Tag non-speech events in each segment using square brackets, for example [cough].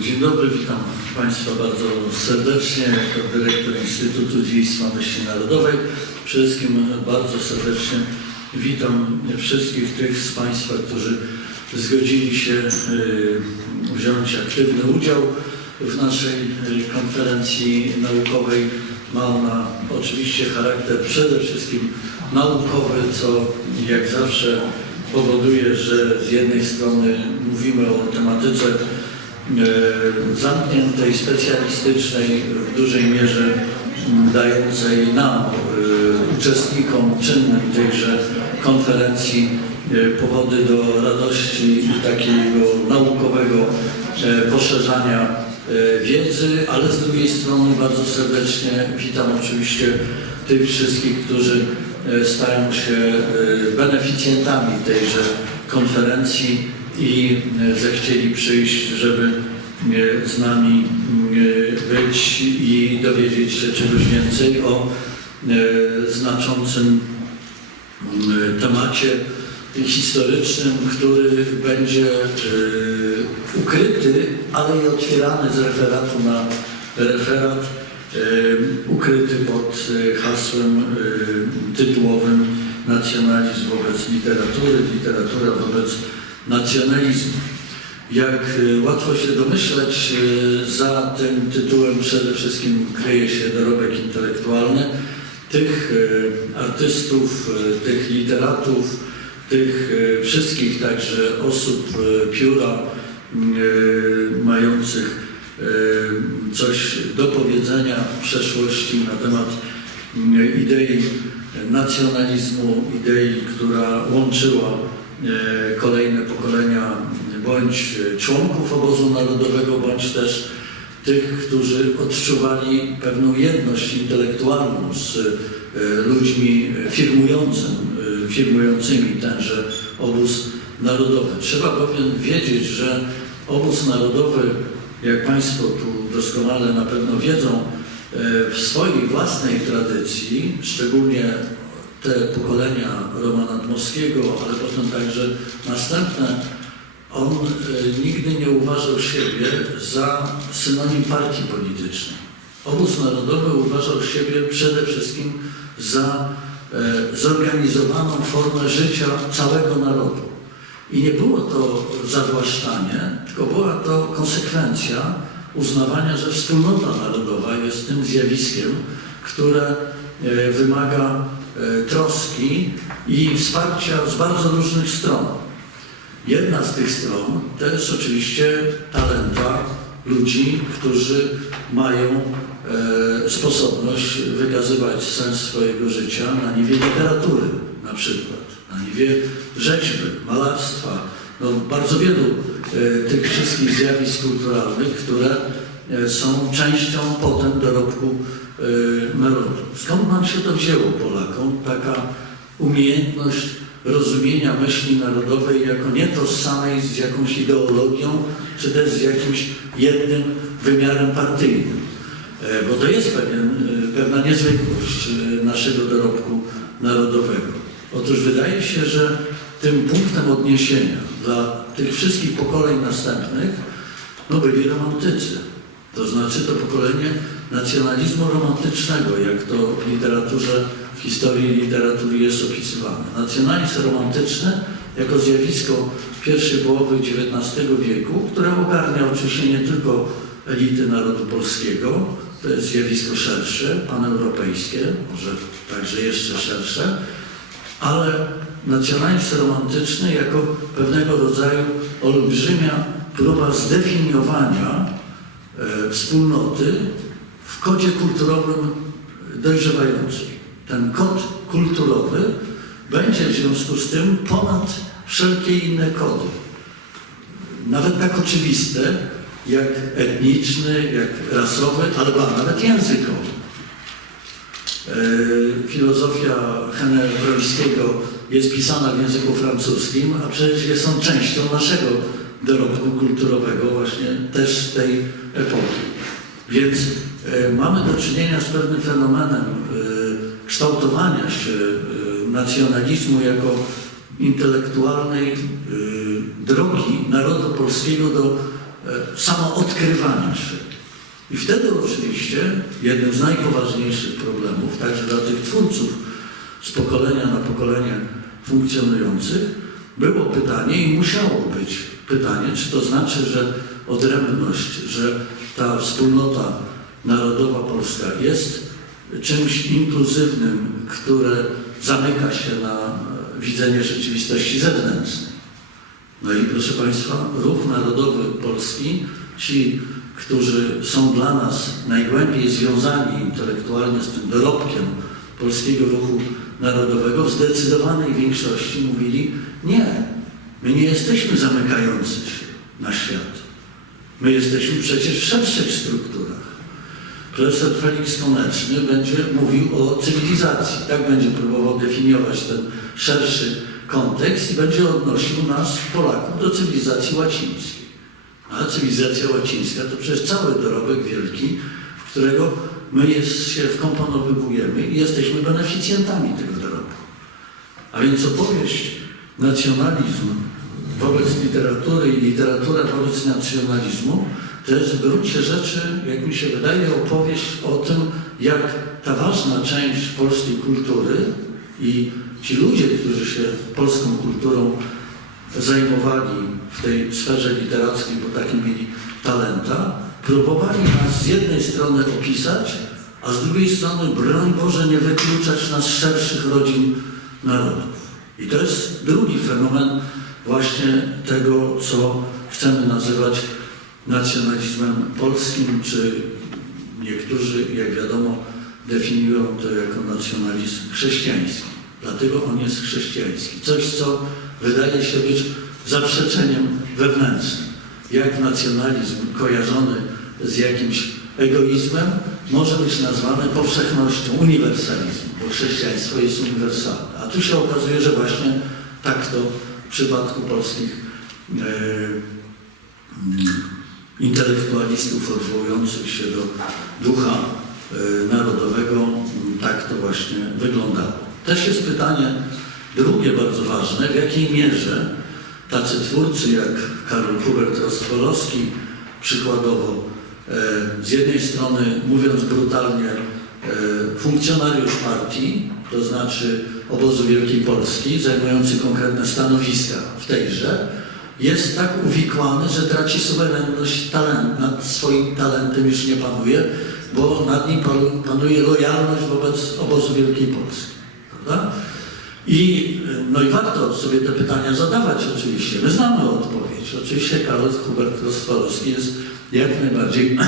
Dzień dobry, witam Państwa bardzo serdecznie jako dyrektor Instytutu Dziedzictwa Myśli Narodowej. Przede wszystkim bardzo serdecznie witam wszystkich tych z Państwa, którzy zgodzili się y, wziąć aktywny udział w naszej konferencji naukowej. Ma ona oczywiście charakter przede wszystkim naukowy, co jak zawsze powoduje, że z jednej strony mówimy o tematyce zamkniętej, specjalistycznej, w dużej mierze m, dającej nam, e, uczestnikom czynnym tejże konferencji e, powody do radości i takiego naukowego e, poszerzania e, wiedzy, ale z drugiej strony bardzo serdecznie witam oczywiście tych wszystkich, którzy e, stają się e, beneficjentami tejże konferencji i zechcieli przyjść, żeby e, z nami e, być i dowiedzieć się czegoś więcej o e, znaczącym temacie historycznym, który będzie ukryty, ale i otwierany z referatu na referat, ukryty pod hasłem tytułowym Nacjonalizm wobec literatury, literatura wobec nacjonalizmu. Jak e, łatwo się domyśleć, e, za tym tytułem przede wszystkim kryje się dorobek intelektualny tych e, artystów, tych literatów, tych wszystkich także osób pióra mających coś do powiedzenia w przeszłości na temat idei nacjonalizmu, idei, która łączyła kolejne pokolenia bądź członków obozu narodowego, bądź też tych, którzy odczuwali pewną jedność intelektualną z e, ludźmi firmującym, e, firmującymi tenże obóz narodowy. Trzeba bowiem wiedzieć, że obóz narodowy, jak Państwo tu doskonale na pewno wiedzą, e, w swojej własnej tradycji, szczególnie te pokolenia Romana Dmowskiego, ale potem także następne, on e, nigdy nie uważał siebie za synonim partii politycznej. Obóz Narodowy uważał siebie przede wszystkim za e, zorganizowaną formę życia całego narodu. I nie było to zawłaszczanie, tylko była to konsekwencja uznawania, że wspólnota narodowa jest tym zjawiskiem, które e, wymaga troski i wsparcia z bardzo różnych stron. Jedna z tych stron to jest oczywiście talenta ludzi, którzy mają e, sposobność wykazywać sens swojego życia na niwie literatury na przykład, na niwie rzeźby, malarstwa, no, bardzo wielu e, tych wszystkich zjawisk kulturalnych, które e, są częścią potem dorobku e, narodu. Skąd nam się to wzięło Polakom, taka umiejętność rozumienia myśli narodowej jako nie tożsamej z jakąś ideologią, czy też z jakimś jednym wymiarem partyjnym. E, Bo to jest pewien, e, pewna niezwykłość e, naszego dorobku narodowego. Otóż wydaje się, że tym punktem odniesienia dla tych wszystkich pokoleń następnych no byli romantycy. To znaczy to pokolenie nacjonalizmu romantycznego, jak to w literaturze, w historii literatury jest opisywane. Nacjonalizm romantyczny jako zjawisko pierwszej połowy XIX wieku, które ogarnia oczywiście nie tylko elity narodu polskiego, to jest zjawisko szersze, paneuropejskie, może także jeszcze szersze, ale nacjonalizm romantyczny jako pewnego rodzaju olbrzymia próba zdefiniowania e, wspólnoty w kodzie kulturowym dojrzewającej. Ten kod kulturowy będzie w związku z tym ponad wszelkie inne kody. Nawet tak oczywiste, jak etniczny, jak rasowy, ale ba, nawet językowy. E, Filozofia Henry'ego jest pisana w języku francuskim, a przecież są częścią naszego dorobku kulturowego właśnie też tej epoki. Więc e, mamy do czynienia z pewnym fenomenem e, kształtowania się e, nacjonalizmu jako intelektualnej drogi narodu polskiego do samoodkrywania się. I wtedy oczywiście jednym z najpoważniejszych problemów, także dla tych twórców z pokolenia na pokolenie funkcjonujących, było pytanie i musiało być pytanie, czy to znaczy, że odrębność, że ta wspólnota narodowa polska jest czymś inkluzywnym, które zamyka się na widzenie rzeczywistości zewnętrznej. No i proszę Państwa, ruch narodowy polski, ci, którzy są dla nas najgłębiej związani intelektualnie z tym dorobkiem polskiego ruchu narodowego, w zdecydowanej większości mówili nie, my nie jesteśmy zamykający się na świat. My jesteśmy przecież w szerszych strukturach. Profesor Felix Koneczny będzie mówił o cywilizacji. Tak będzie próbował definiować ten szerszy kontekst i będzie odnosił nas, Polaków, do cywilizacji łacińskiej. A cywilizacja łacińska to przecież cały dorobek wielki, w którego my jest, się wkomponowujemy i jesteśmy beneficjentami tego dorobku. A więc opowieść nacjonalizm wobec literatury i literatura wobec nacjonalizmu to jest w gruncie rzeczy, jak mi się wydaje, opowieść o tym, jak ta ważna część polskiej kultury i ci ludzie, którzy się polską kulturą zajmowali w tej sferze literackiej, bo taki mieli talenta, próbowali nas z jednej strony opisać, a z drugiej strony, broń Boże, nie wykluczać nas z szerszych rodzin narodów. I to jest drugi fenomen właśnie tego, co chcemy nazywać nacjonalizmem polskim, czy niektórzy, jak wiadomo, definiują to jako nacjonalizm chrześcijański. Dlatego on jest chrześcijański. Coś, co wydaje się być zaprzeczeniem wewnętrznym. Jak nacjonalizm kojarzony z jakimś egoizmem może być nazwany powszechnością, uniwersalizmem, bo chrześcijaństwo jest uniwersalne. A tu się okazuje, że właśnie tak to przypadku polskich e, mm, intelektualistów odwołujących się do ducha e, narodowego, m, tak to właśnie wyglądało. Też jest pytanie drugie bardzo ważne, w jakiej mierze tacy twórcy jak Karol Hubert Rostwolowski przykładowo, e, z jednej strony mówiąc brutalnie, funkcjonariusz partii, to znaczy obozu Wielkiej Polski, zajmujący konkretne stanowiska w tejże, jest tak uwikłany, że traci suwerenność talent, nad swoim talentem już nie panuje, bo nad nim panu- panuje lojalność wobec obozu Wielkiej Polski. Prawda? I, y, no i warto sobie te pytania zadawać oczywiście. My znamy odpowiedź. Oczywiście Karol Hubert Rostwolski jest jak najbardziej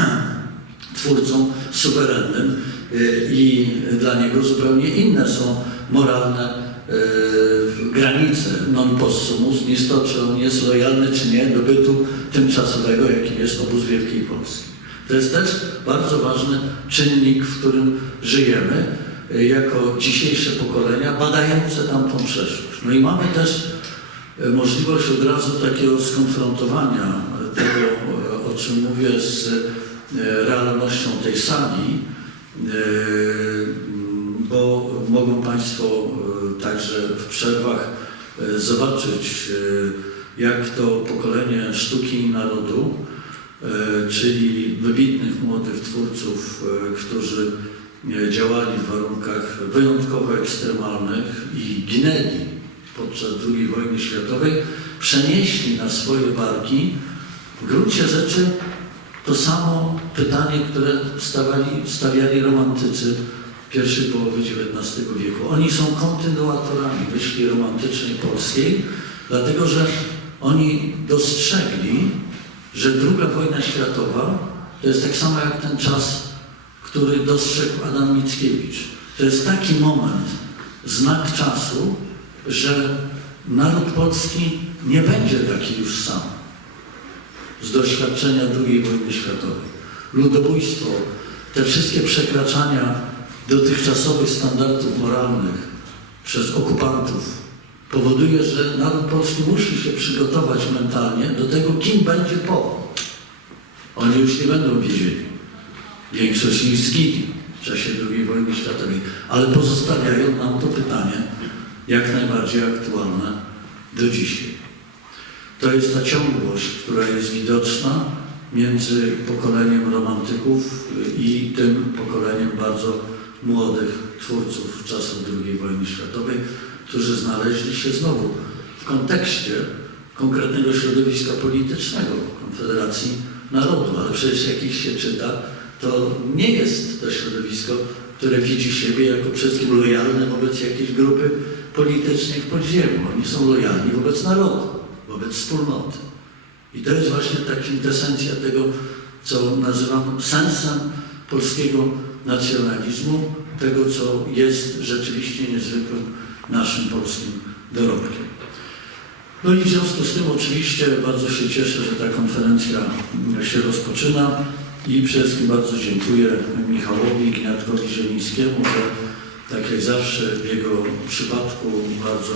[clears throat] twórcą suwerennym y, i dla niego zupełnie inne są moralne y, granice non possumus niż to, czy on jest lojalny czy nie do bytu tymczasowego, jakim jest obóz Wielkiej Polski. To jest też bardzo ważny czynnik, w którym żyjemy y, jako dzisiejsze pokolenia badające tamtą przeszłość. No i mamy też y, możliwość od razu takiego skonfrontowania tego, o czym mówię, z realnością tej sali, mogą Państwo y, także w przerwach y, zobaczyć, y, jak to pokolenie sztuki i narodu, czyli wybitnych młodych twórców, którzy działali w warunkach wyjątkowo ekstremalnych i ginęli podczas II wojny światowej, przenieśli na swoje barki w gruncie rzeczy to samo pytanie, które stawali, stawiali romantycy pierwszej połowy XIX wieku. Oni są kontynuatorami myśli romantycznej polskiej, dlatego że oni dostrzegli, że druga wojna światowa to jest tak samo jak ten czas, który dostrzegł Adam Mickiewicz. To jest taki moment, znak czasu, że naród polski nie będzie taki już sam z doświadczenia II wojny światowej. Ludobójstwo, te wszystkie przekraczania dotychczasowych standardów moralnych przez okupantów powoduje, że naród polski musi się przygotować mentalnie do tego, kim będzie po. Oni już nie będą wiedzieli. Większość ich zginie w czasie II wojny światowej, ale pozostawiają nam to pytanie jak najbardziej aktualne do dzisiaj. To jest ta ciągłość, która jest widoczna między pokoleniem romantyków i tym pokoleniem bardzo młodych twórców czasów II wojny światowej, którzy znaleźli się znowu w kontekście konkretnego środowiska politycznego Konfederacji Narodu, ale przecież jak ich się czyta, to nie jest to środowisko, które widzi siebie jako przede wszystkim lojalne wobec jakiejś grupy politycznej w podziemiu. Oni są lojalni wobec narodu, wobec wspólnoty. I to jest właśnie ta kwintesencja tego, co nazywam sensem polskiego nacjonalizmu, tego, co jest rzeczywiście niezwykłym naszym polskim dorobkiem. No i w związku z tym oczywiście bardzo się cieszę, że ta konferencja się rozpoczyna i przede wszystkim bardzo dziękuję Michałowi Gniatkowi Zielińskiemu, że tak jak zawsze w jego przypadku bardzo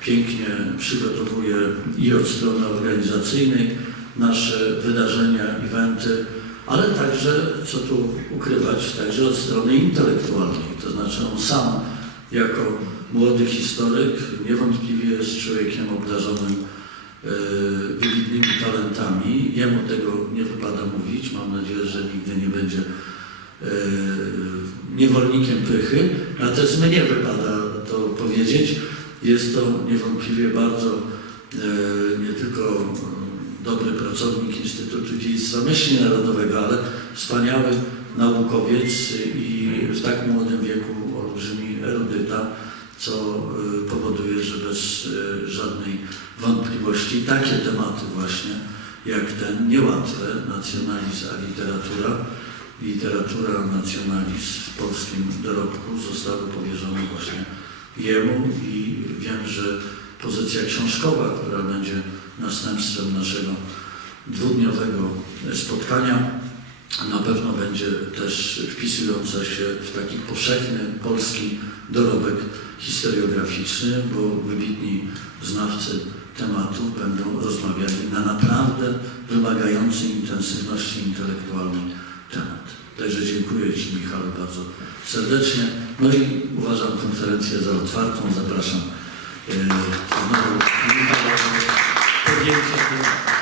pięknie przygotowuje i od strony organizacyjnej nasze wydarzenia, eventy, ale także, co tu ukrywać, także od strony intelektualnej. To znaczy on sam jako młody historyk niewątpliwie jest człowiekiem obdarzonym e, wybitnymi talentami. Jemu tego nie wypada mówić. Mam nadzieję, że nigdy nie będzie e, niewolnikiem pychy. Natomiast mnie wypada to powiedzieć. Jest to niewątpliwie bardzo e, nie tylko dobry pracownik Instytutu Dziedzictwa Myśli Narodowego, ale wspaniały naukowiec i w tak młodym wieku olbrzymi erudyta, co y, powoduje, że bez y, żadnej wątpliwości takie tematy właśnie jak ten niełatwe, nacjonalizm a literatura, literatura nacjonalizm w polskim dorobku zostały powierzone właśnie jemu i wiem, że pozycja książkowa, która będzie następstwem naszego dwudniowego spotkania, na pewno będzie też wpisująca się w taki powszechny polski dorobek historiograficzny, bo wybitni znawcy tematów będą rozmawiali na naprawdę wymagający intensywności intelektualnej temat. Także dziękuję Ci Michale bardzo serdecznie. No i uważam konferencję za otwartą. Zapraszam e, znowu Çok geniş